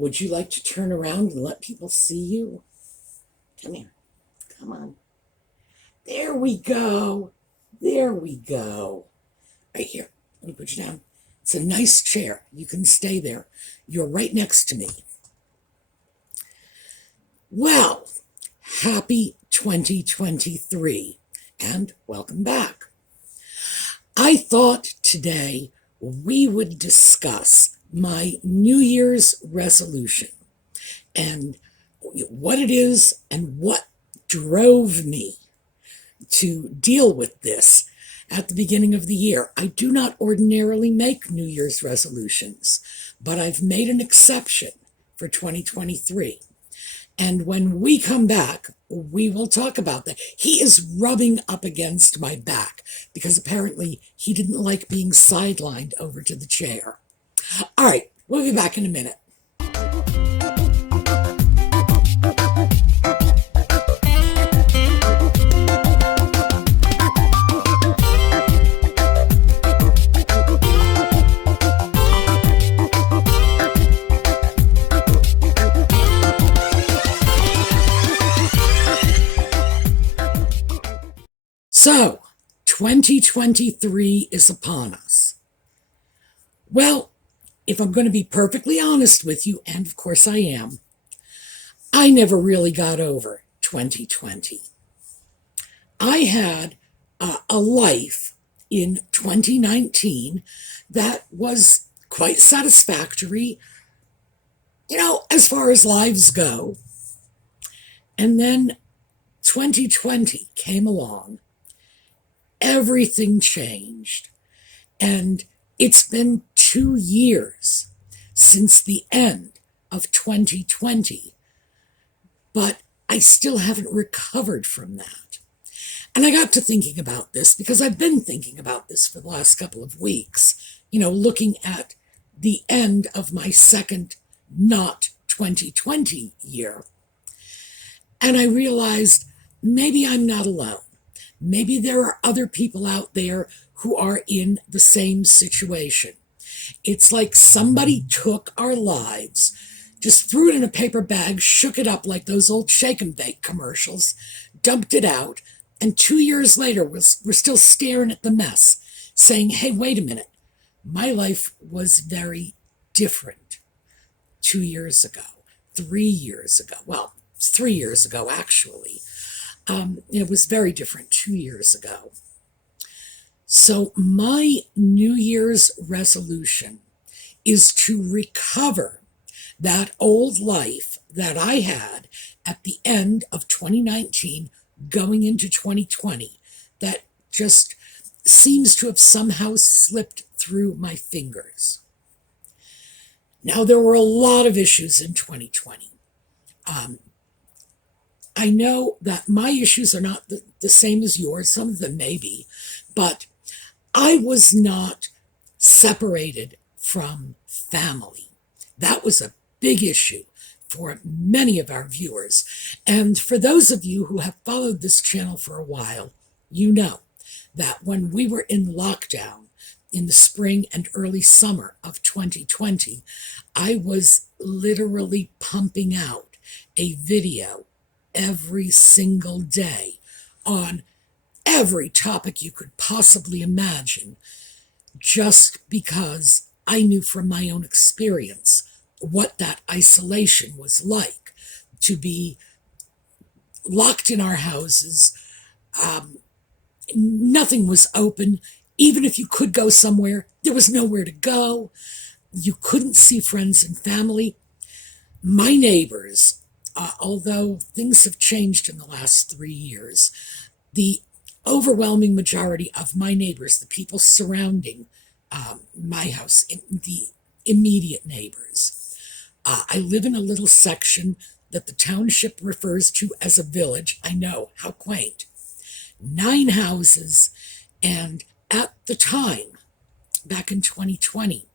Would you like to turn around and let people see you? Come here. Come on. There we go. There we go. Right here. Let me put you down. It's a nice chair. You can stay there. You're right next to me. Well, happy 2023 and welcome back. I thought today we would discuss my New Year's resolution and what it is and what drove me to deal with this at the beginning of the year. I do not ordinarily make New Year's resolutions, but I've made an exception for 2023. And when we come back, we will talk about that. He is rubbing up against my back because apparently he didn't like being sidelined over to the chair. All right, we'll be back in a minute. So, 2023 is upon us. Well, if I'm going to be perfectly honest with you, and of course I am, I never really got over 2020. I had a life in 2019 that was quite satisfactory, as far as lives go. And then 2020 came along. Everything changed, and it's been 2 years since the end of 2020, but I still haven't recovered from that. And I got to thinking about this because I've been thinking about this for the last couple of weeks, looking at the end of my second not 2020 year. And I realized maybe I'm not alone. Maybe there are other people out there who are in the same situation. It's like somebody took our lives, just threw it in a paper bag, shook it up like those old shake and bake commercials, dumped it out, and 2 years later, we're still staring at the mess, saying, hey, wait a minute, my life was very different 2 years ago, 3 years ago. Well, it's 3 years ago, actually. It was very different 2 years ago. So my New Year's resolution is to recover that old life that I had at the end of 2019 going into 2020 that just seems to have somehow slipped through my fingers. Now, there were a lot of issues in 2020. I know that my issues are not the same as yours. Some of them may be, but I was not separated from family. That was a big issue for many of our viewers. And for those of you who have followed this channel for a while, you know that when we were in lockdown in the spring and early summer of 2020, I was literally pumping out a video every single day on every topic you could possibly imagine, just because I knew from my own experience what that isolation was like, to be locked in our houses. Nothing was open. Even if you could go somewhere, there was nowhere to go. You couldn't see friends and family. My neighbors, although things have changed in the last 3 years, the overwhelming majority of my neighbors, the people surrounding my house, the immediate neighbors. I live in a little section that the township refers to as a village. I know, how quaint. 9 houses, and at the time, back in 2020,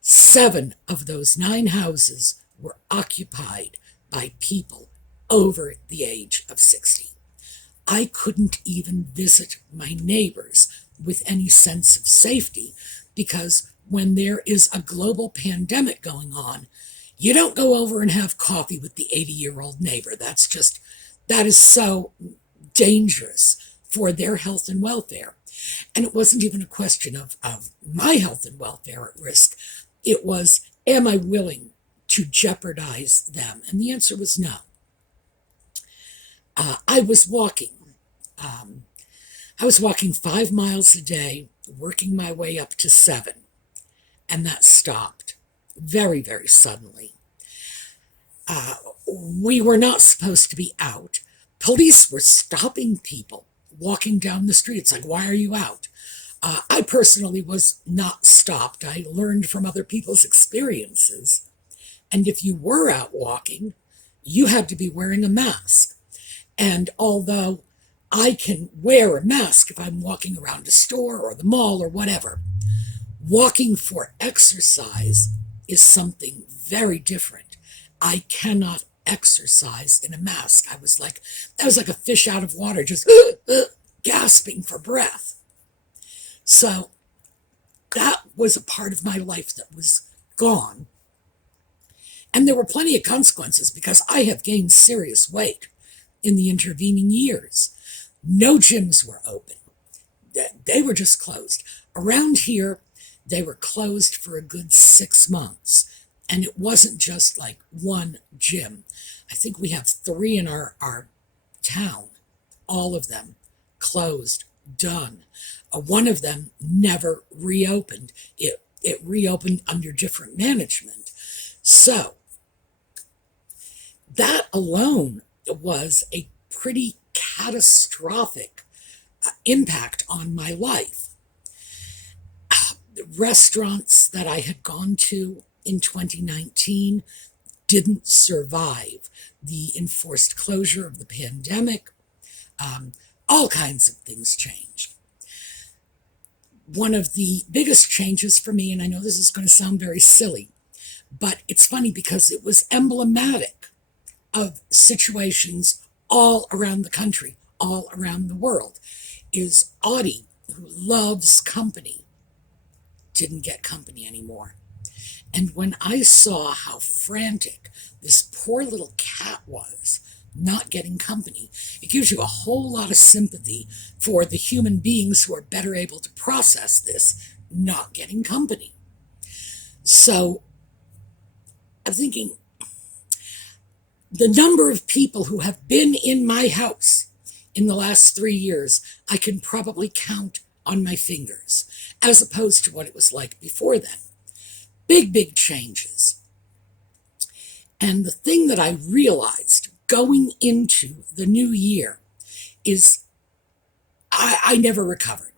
7 of those 9 houses were occupied by people over the age of 60. I couldn't even visit my neighbors with any sense of safety, because when there is a global pandemic going on, You don't go over and have coffee with the 80-year-old neighbor. That is so dangerous for their health and welfare. And it wasn't even a question of my health and welfare at risk. It was, am I willing to jeopardize them? And the answer was no. I was walking. I was walking 5 miles a day, working my way up to 7. And that stopped very, very suddenly. We were not supposed to be out. Police were stopping people walking down the street. It's like, why are you out? I personally was not stopped. I learned from other people's experiences. And if you were out walking, you had to be wearing a mask. And although I can wear a mask if I'm walking around a store or the mall or whatever, walking for exercise is something very different. I cannot exercise in a mask. That was like a fish out of water, just gasping for breath. So that was a part of my life that was gone. And there were plenty of consequences because I have gained serious weight in the intervening years. No gyms were open. They were just closed. Around here, they were closed for a good 6 months. And it wasn't just like one gym. I think we have 3 in our town. All of them closed, done. One of them never reopened. It reopened under different management. So that alone was a pretty catastrophic impact on my life. The restaurants that I had gone to in 2019 didn't survive the enforced closure of the pandemic. All kinds of things changed. One of the biggest changes for me, and I know this is going to sound very silly, but it's funny because it was emblematic of situations all around the country, all around the world, is Audie, who loves company, didn't get company anymore. And when I saw how frantic this poor little cat was, not getting company, it gives you a whole lot of sympathy for the human beings who are better able to process this not getting company. So I'm thinking, the number of people who have been in my house in the last 3 years, I can probably count on my fingers, as opposed to what it was like before then. Big, big changes. And the thing that I realized going into the new year is I never recovered.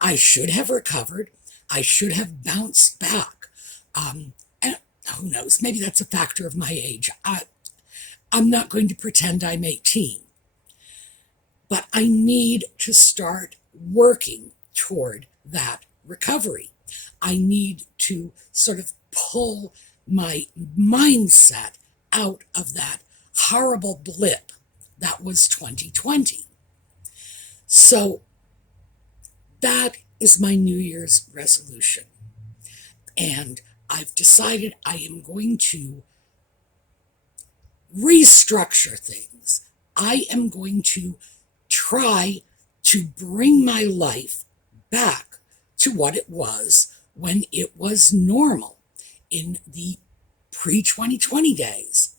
I should have recovered. I should have bounced back. And who knows, maybe that's a factor of my age. I'm not going to pretend I'm 18. But I need to start working toward that recovery. I need to sort of pull my mindset out of that horrible blip that was 2020. So that is my New Year's resolution. And I've decided I am going to restructure things. I am going to try to bring my life back to what it was when it was normal in the pre-2020 days.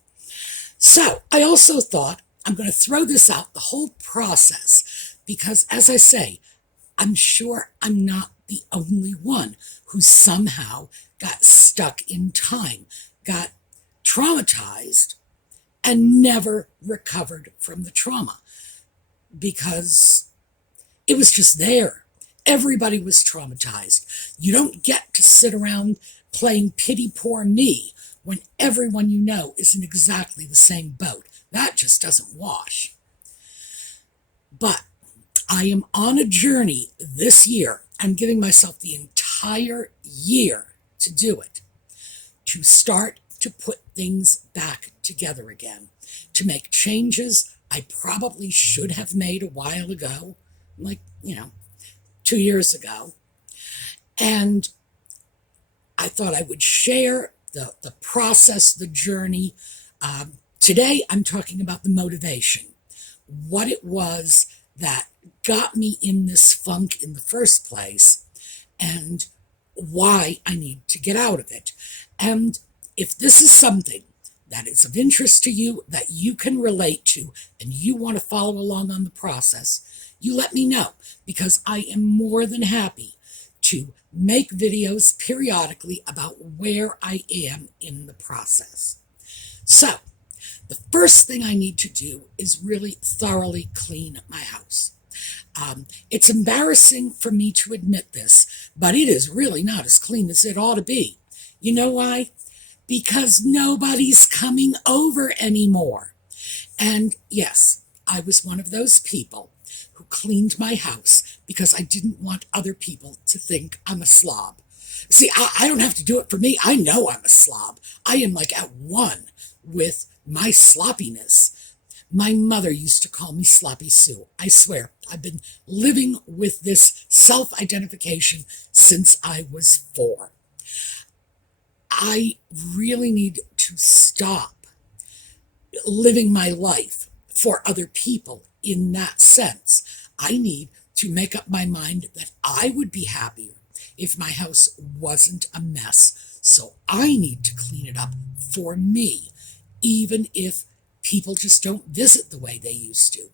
So I also thought I'm going to throw this out, the whole process, because as I say, I'm sure I'm not the only one who somehow got stuck in time, got traumatized, and never recovered from the trauma because it was just there. Everybody was traumatized. You don't get to sit around playing pity poor me when everyone you know is in exactly the same boat. That just doesn't wash. But I am on a journey this year. I'm giving myself the entire year to do it, to start to put things back together again, to make changes I probably should have made a while ago, like, 2 years ago. And I thought I would share the process, the journey. Today, I'm talking about the motivation, what it was that got me in this funk in the first place, and why I need to get out of it. And if this is something that is of interest to you, that you can relate to, and you want to follow along on the process, you let me know, because I am more than happy to make videos periodically about where I am in the process. So, the first thing I need to do is really thoroughly clean my house. It's embarrassing for me to admit this, but it is really not as clean as it ought to be. You know why? Because nobody's coming over anymore. And yes, I was one of those people who cleaned my house because I didn't want other people to think I'm a slob. See, I don't have to do it for me. I know I'm a slob. I am like at one with my sloppiness. My mother used to call me Sloppy Sue. I swear, I've been living with this self-identification since I was 4. I really need to stop living my life for other people in that sense. I need to make up my mind that I would be happier if my house wasn't a mess. So I need to clean it up for me, even if people just don't visit the way they used to.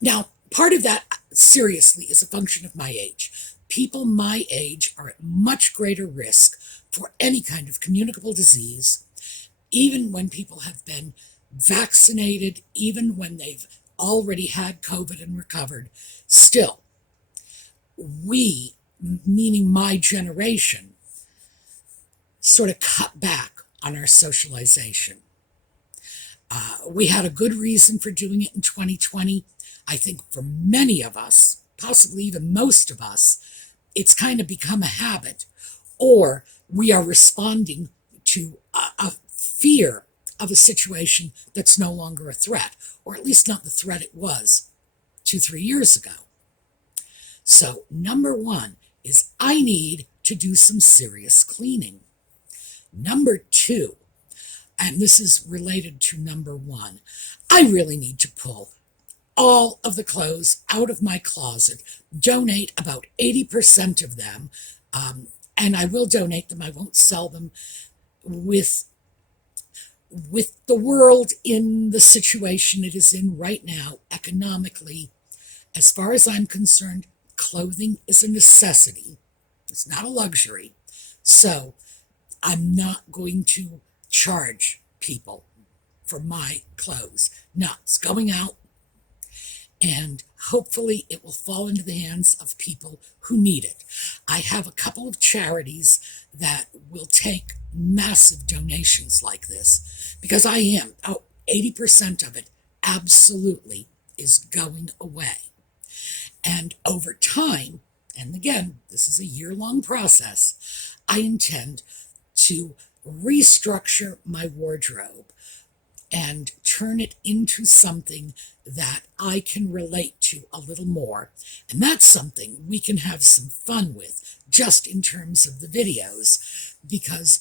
Now, part of that, seriously, is a function of my age. People my age are at much greater risk for any kind of communicable disease, even when people have been vaccinated, even when they've already had COVID and recovered. Still, we, meaning my generation, sort of cut back on our socialization. We had a good reason for doing it in 2020. I think for many of us, possibly even most of us, it's kind of become a habit, or we are responding to a fear of a situation that's no longer a threat, or at least not the threat it was 2-3 years ago. So number 1 is I need to do some serious cleaning. Number 2, and this is related to number 1, I really need to pull all of the clothes out of my closet, donate about 80% of them, and I will donate them, I won't sell them. With the world in the situation it is in right now, economically, as far as I'm concerned, clothing is a necessity. It's not a luxury. So I'm not going to charge people for my clothes. No, it's going out, and hopefully it will fall into the hands of people who need it. I have a couple of charities that will take massive donations like this, because I am, 80% of it absolutely is going away. And over time, and again, this is a year-long process, I intend to restructure my wardrobe and turn it into something that I can relate to a little more. And that's something we can have some fun with, just in terms of the videos, because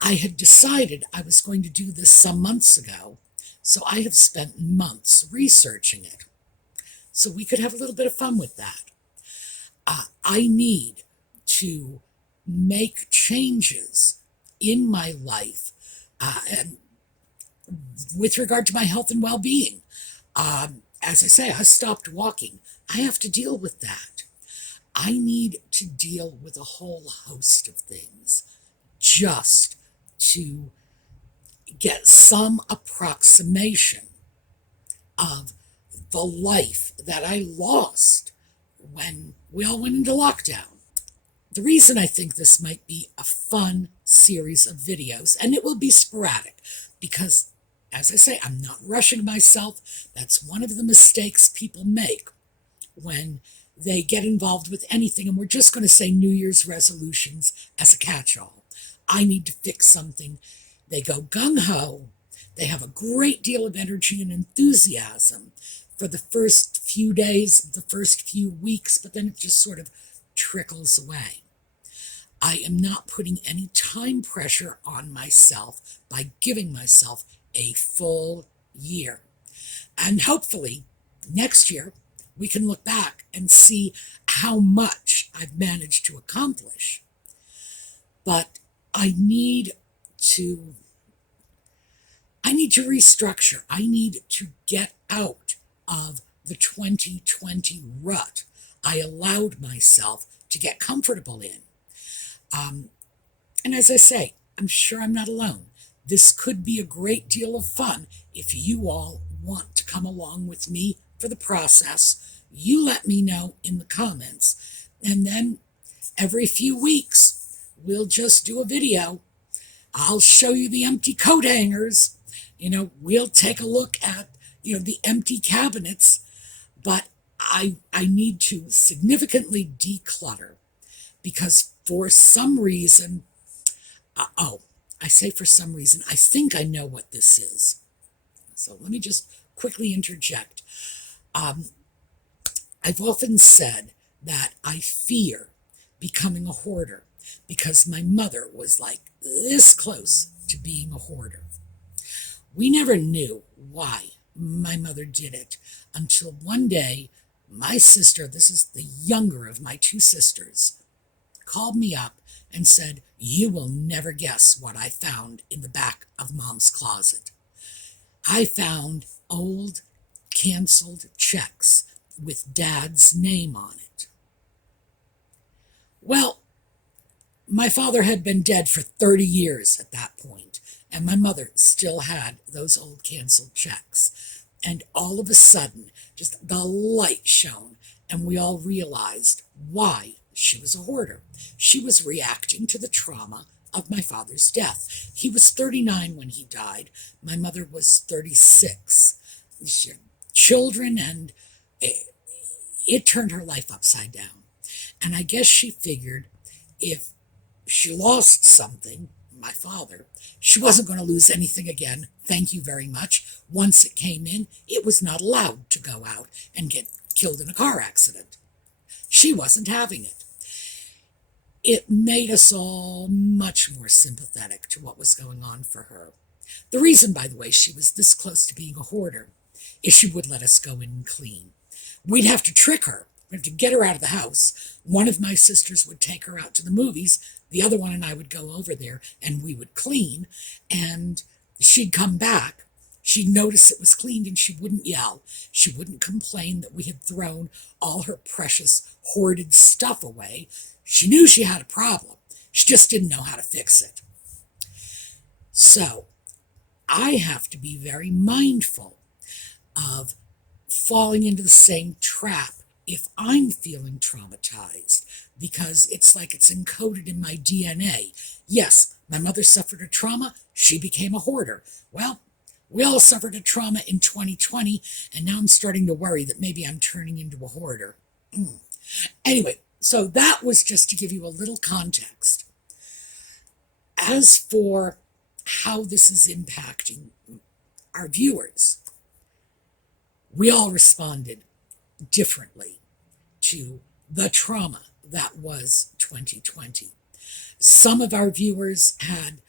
I had decided I was going to do this some months ago, so I have spent months researching it. So we could have a little bit of fun with that. I need to make changes in my life, and with regard to my health and well-being. As I say, I stopped walking. I have to deal with that. I need to deal with a whole host of things just to get some approximation of the life that I lost when we all went into lockdown. The reason I think this might be a fun series of videos, and it will be sporadic, because, as I say, I'm not rushing myself. That's one of the mistakes people make when they get involved with anything, and we're just going to say New Year's resolutions as a catch-all. I need to fix something. They go gung-ho. They have a great deal of energy and enthusiasm for the first few days, the first few weeks, but then it just sort of trickles away. I am not putting any time pressure on myself by giving myself a full year. And hopefully next year we can look back and see how much I've managed to accomplish. But I need to restructure. I need to get out of the 2020 rut I allowed myself to get comfortable in. And as I say, I'm sure I'm not alone. This could be a great deal of fun if you all want to come along with me for the process. You let me know in the comments, and then every few weeks we'll just do a video. I'll show you the empty coat hangers. We'll take a look at the empty cabinets, but I need to significantly declutter because for some reason, I say for some reason, I think I know what this is. So let me just quickly interject. I've often said that I fear becoming a hoarder because my mother was like this close to being a hoarder. We never knew why my mother did it until one day my sister, this is the younger of my two sisters, called me up and said, "You will never guess what I found in the back of Mom's closet." I found old canceled checks with Dad's name on it. Well, my father had been dead for 30 years at that point, and my mother still had those old canceled checks. And all of a sudden, just the light shone, and we all realized why she was a hoarder. She was reacting to the trauma of my father's death. He was 39 when he died. My mother was 36. She had children, and it turned her life upside down. And I guess she figured if she lost something, my father, she wasn't going to lose anything again. Thank you very much. Once it came in, it was not allowed to go out and get killed in a car accident. She wasn't having it. It made us all much more sympathetic to what was going on for her. The reason, by the way, she was this close to being a hoarder is she would let us go in and clean. We'd have to trick her. We'd have to get her out of the house. One of my sisters would take her out to the movies. The other one and I would go over there and we would clean. And she'd come back. She'd notice it was cleaned and she wouldn't yell. She wouldn't complain that we had thrown all her precious hoarded stuff away. She knew she had a problem. She just didn't know how to fix it. So I have to be very mindful of falling into the same trap if I'm feeling traumatized, because it's like it's encoded in my DNA. Yes, my mother suffered a trauma. She became a hoarder. Well, we all suffered a trauma in 2020, and now I'm starting to worry that maybe I'm turning into a hoarder. Anyway, so that was just to give you a little context. As for how this is impacting our viewers, we all responded differently to the trauma that was 2020. Some of our viewers had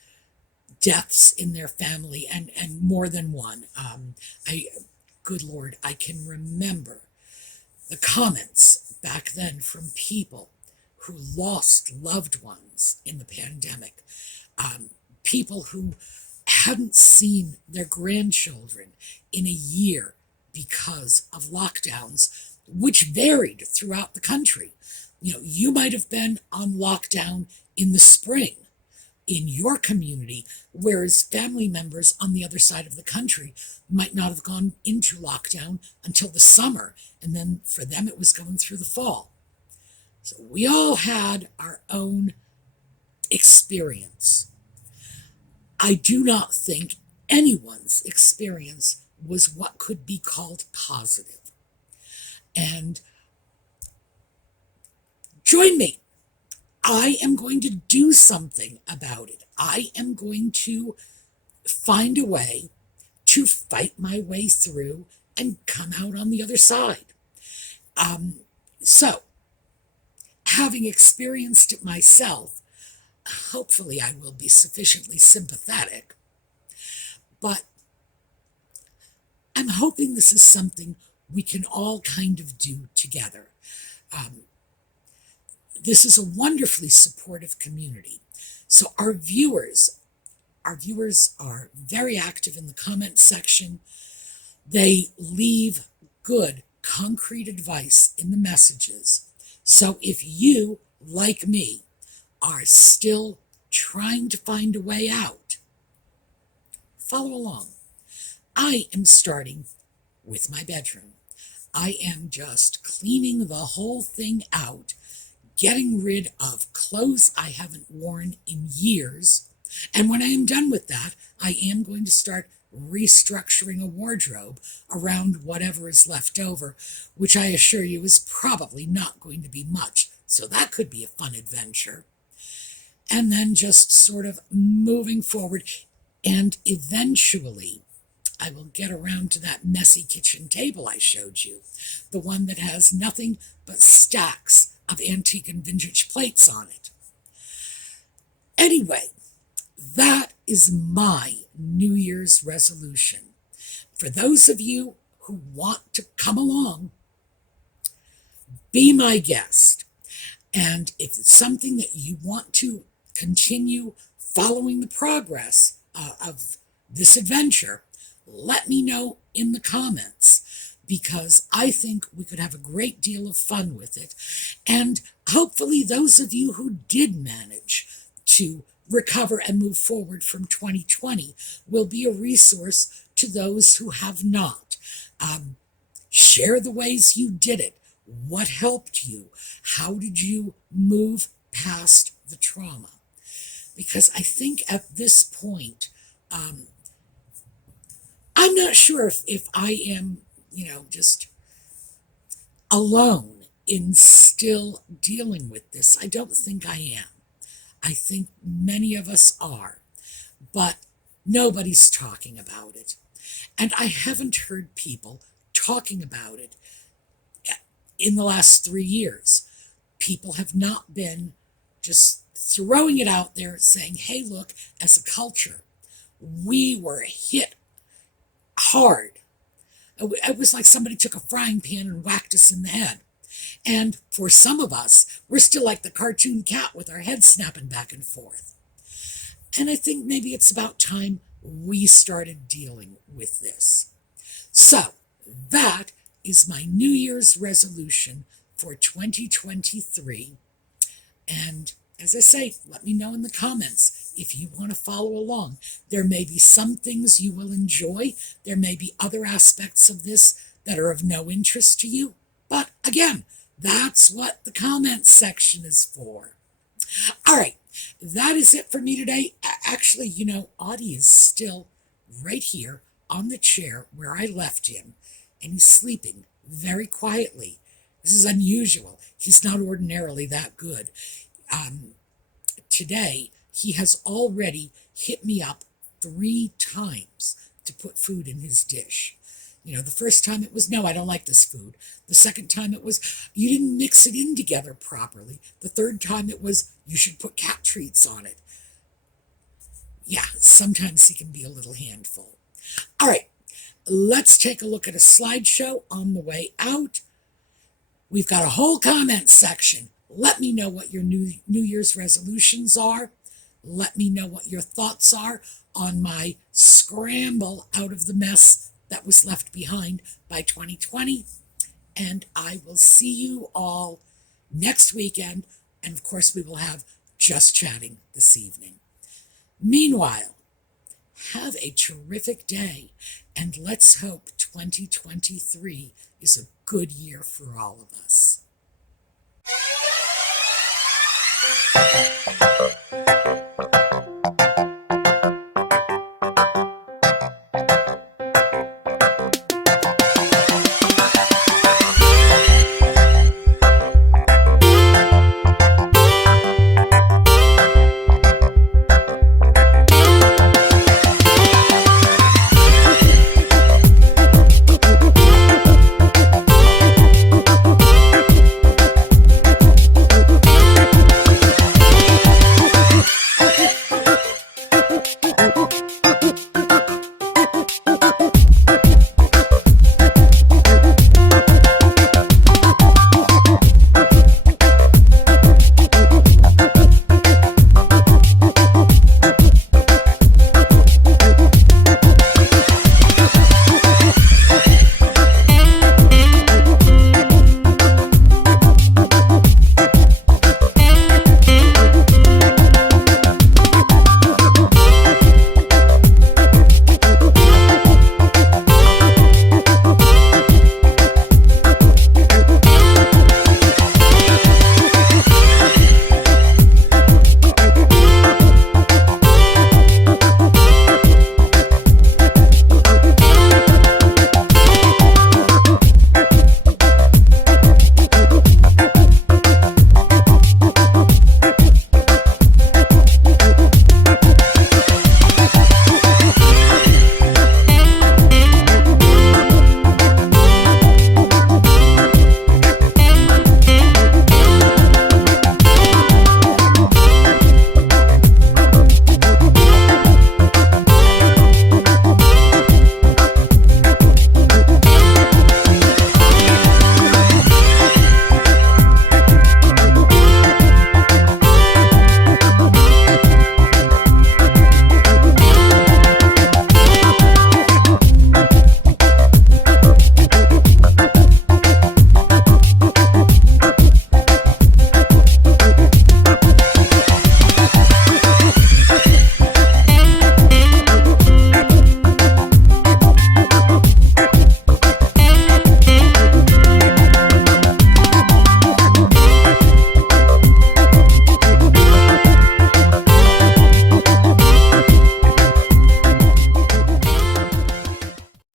deaths in their family, and more than one. Good Lord, I can remember the comments back then from people who lost loved ones in the pandemic, people who hadn't seen their grandchildren in a year because of lockdowns, which varied throughout the country. You might have been on lockdown in the spring in your community, whereas family members on the other side of the country might not have gone into lockdown until the summer, and then for them it was going through the fall. So we all had our own experience. I do not think anyone's experience was what could be called positive. And join me. I am going to do something about it. I am going to find a way to fight my way through and come out on the other side. So, having experienced it myself, hopefully I will be sufficiently sympathetic. But I'm hoping this is something we can all kind of do together. This is a wonderfully supportive community. So our viewers are very active in the comment section. They leave good, concrete advice in the messages. So if you, like me, are still trying to find a way out, follow along. I am starting with my bedroom. I am just cleaning the whole thing out, getting rid of clothes I haven't worn in years. And when I am done with that, I am going to start restructuring a wardrobe around whatever is left over, which I assure you is probably not going to be much. So that could be a fun adventure. And then just sort of moving forward. And eventually, I will get around to that messy kitchen table I showed you, the one that has nothing but stacks of antique and vintage plates on it. Anyway, that is my New Year's resolution. For those of you who want to come along, be my guest. And if it's something that you want to continue following the progress of this adventure, let me know in the comments, because I think we could have a great deal of fun with it. And hopefully those of you who did manage to recover and move forward from 2020 will be a resource to those who have not. Share the ways you did it. What helped you? How did you move past the trauma? Because I think at this point, I'm not sure if I am, just alone in still dealing with this. I don't think I am. I think many of us are, but nobody's talking about it. And I haven't heard people talking about it in the last 3 years. People have not been just throwing it out there saying, hey, look, as a culture, we were hit hard. It was like somebody took a frying pan and whacked us in the head. And for some of us, we're still like the cartoon cat with our heads snapping back and forth. And I think maybe it's about time we started dealing with this. So that is my New Year's resolution for 2023. And as I say, let me know in the comments if you want to follow along. There may be some things you will enjoy. There may be other aspects of this that are of no interest to you. But again, that's what the comments section is for. All right, that is it for me today. Actually, Audie is still right here on the chair where I left him, and he's sleeping very quietly. This is unusual. He's not ordinarily that good. Today, he has already hit me up 3 times to put food in his dish. The first time it was, no, I don't like this food. The second time it was, you didn't mix it in together properly. The third time it was, you should put cat treats on it. Yeah, sometimes he can be a little handful. All right, let's take a look at a slideshow on the way out. We've got a whole comment section. Let me know what your New Year's resolutions are. Let me know what your thoughts are on my scramble out of the mess that was left behind by 2020. And I will see you all next weekend. And of course, we will have Just Chatting this evening. Meanwhile, have a terrific day. And let's hope 2023 is a good year for all of us.